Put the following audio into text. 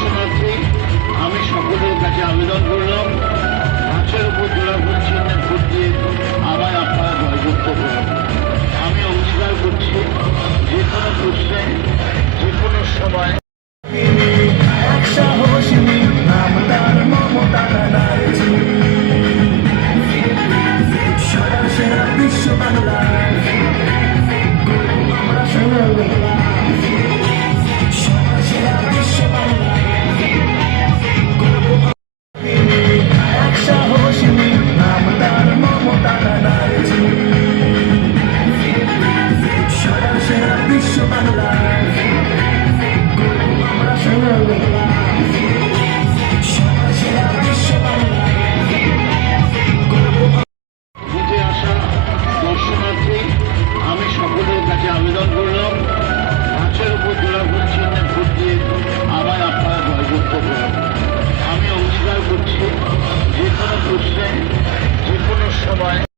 দর্শনার্থী আমি সকলের কাছে আবেদন করলাম, গাছের উপর জোড়া ফুল চিহ্নে ভোট দিয়ে আমায় আপনারা জয়যুক্ত করুন। আমি অঙ্গীকার করছি যে কোনো প্রশ্নে যে কোনো সময়